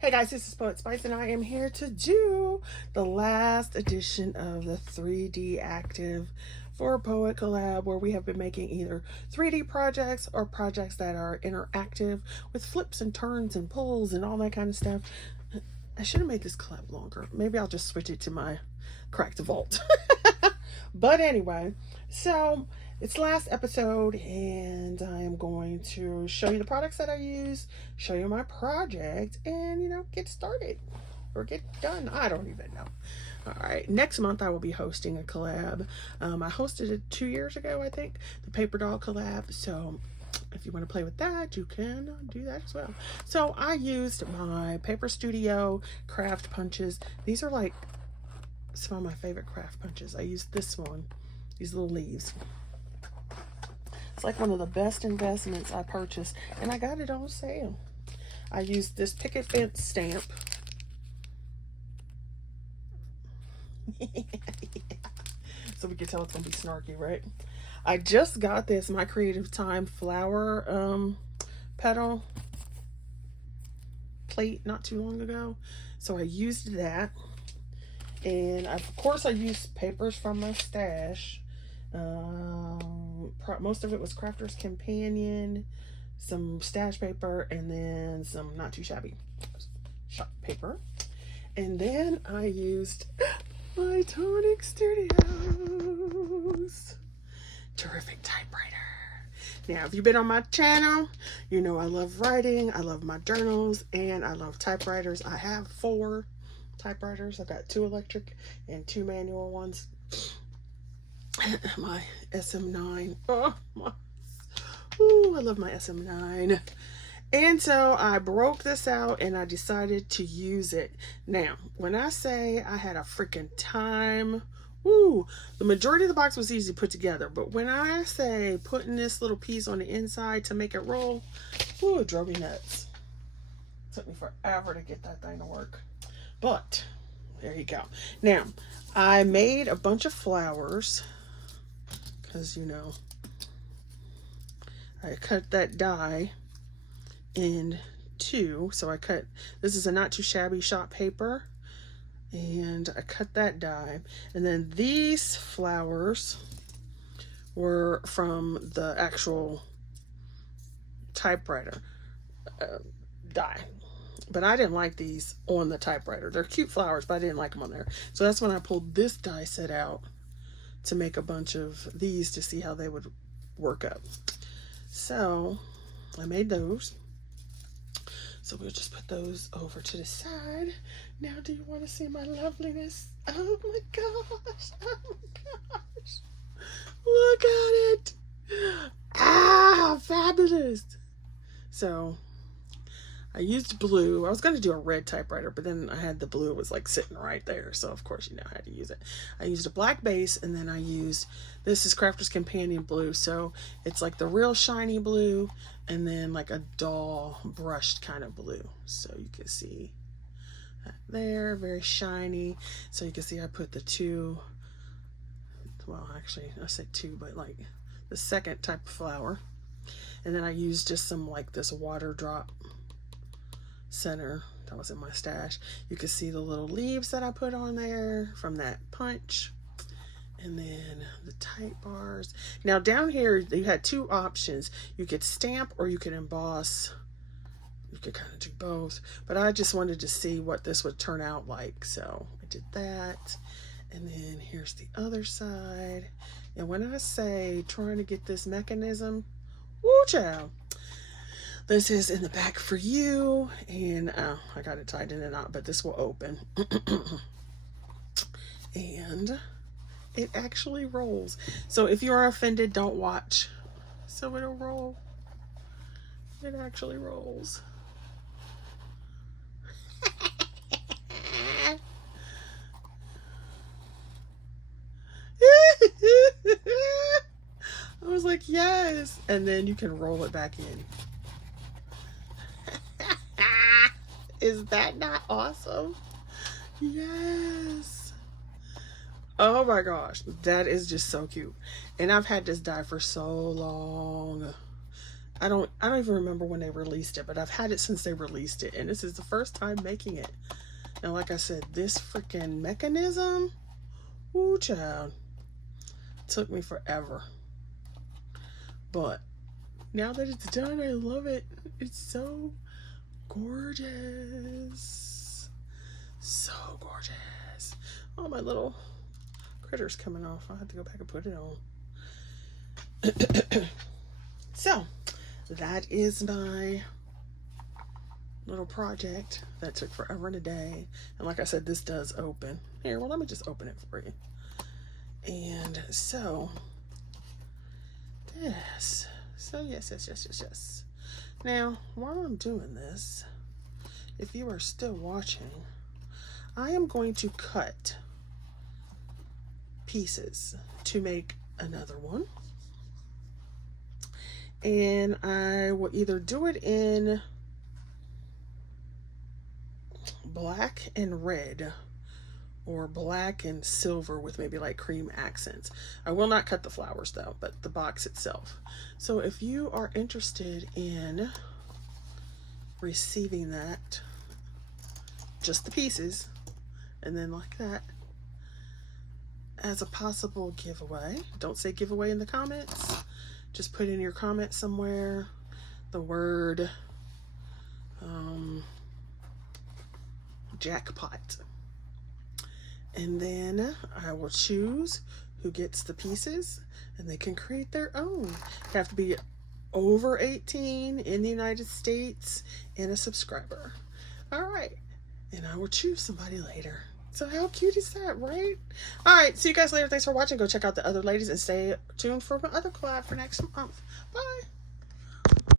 Hey guys, this is Poetspice and I am here to do the last edition of the 3D Active for Poet Collab, where we have been making either 3D projects or projects that are interactive with flips and turns and pulls and all that kind of stuff. I should have made this collab longer. Maybe I'll just switch it to my cracked vault. But anyway, so it's last episode and I am going to show you the products that I use, show you my project, and get started or get done. I don't even know. All right, next month I will be hosting a collab. I hosted it 2 years ago, I think, the paper doll collab. So if you want to play with that, you can do that as well. So I used my Paper Studio craft punches. These are like some of my favorite craft punches. I used this one, these little leaves. It's like one of the best investments I purchased, and I got it on sale. I used this Picket Fence stamp. Yeah. So we can tell it's gonna be snarky, right? I just got this My Creative Time flower petal plate not too long ago, so I used that. And of course I used papers from my stash. Most of it was Crafter's Companion, some stash paper, and then some not too shabby shop paper. And then I used my Tonic Studios terrific typewriter. Now, if you've been on my channel, you know I love writing, I love my journals, and I love typewriters. I have 4 typewriters. I've got 2 electric and 2 manual ones. My SM9. Oh my. Ooh, I love my SM9. And so I broke this out and I decided to use it. Now, when I say I had a freaking time, ooh, the majority of the box was easy to put together. But when I say putting this little piece on the inside to make it roll, ooh, it drove me nuts. It took me forever to get that thing to work. But there you go. Now, I made a bunch of flowers because, I cut that die in 2. So I cut, this is a not too shabby shop paper, and I cut that die. And then these flowers were from the actual typewriter die. But I didn't like these on the typewriter. They're cute flowers, but I didn't like them on there. So that's when I pulled this die set out to make a bunch of these to see how they would work up. So I made those. So we'll just put those over to the side. Now, do you want to see my loveliness? Oh my gosh. Oh my gosh. Look at it. Ah, fabulous. So I used blue. I was going to do a red typewriter, but then I had the blue. It was like sitting right there. So, of course, I had to use it. I used a black base, and then I used, this is Crafter's Companion blue. So it's like the real shiny blue, and then like a dull brushed kind of blue. So you can see that there, very shiny. So you can see I put the 2, well, actually, I said 2, but like the second type of flower. And then I used just some like this water drop center that was in my stash. You can see the little leaves that I put on there from that punch, and then the type bars. Now down here you had 2 options. You could stamp or you could emboss. You could kind of do both, but I just wanted to see what this would turn out like, so I did that. And then here's the other side. And when I say trying to get this mechanism, woo child, this is in the back for you, and I got it tied in a knot, but this will open. And it actually rolls. So if you are offended, don't watch. So it'll roll. It actually rolls. I was like, yes. And then you can roll it back in. Is that not awesome? Yes. Oh my gosh, that is just so cute. And I've had this die for so long. I don't even remember when they released it, but I've had it since they released it, and this is the first time making it. And like I said, this freaking mechanism, ooh child, took me forever. But now that it's done, I love it. It's so gorgeous. So gorgeous. Oh, my little critter's coming off. I'll have to go back and put it on. So, that is my little project that took forever and a day. And like I said, this does open. Here, well, let me just open it for you. And so, this. So, yes. Now, while I'm doing this, if you are still watching, I am going to cut pieces to make another one. And I will either do it in black and red or black and silver with maybe like cream accents. I will not cut the flowers though, but the box itself. So if you are interested in receiving that, just the pieces, and then like that, as a possible giveaway, don't say giveaway in the comments, just put in your comment somewhere the word jackpot, and then I will choose who gets the pieces, and they can create their own. You have to be over 18 in the United States and a subscriber. All right, and I will choose somebody later. So how cute is that, right? All right, see you guys later. Thanks for watching. Go check out the other ladies and stay tuned for my other collab for next month. Bye.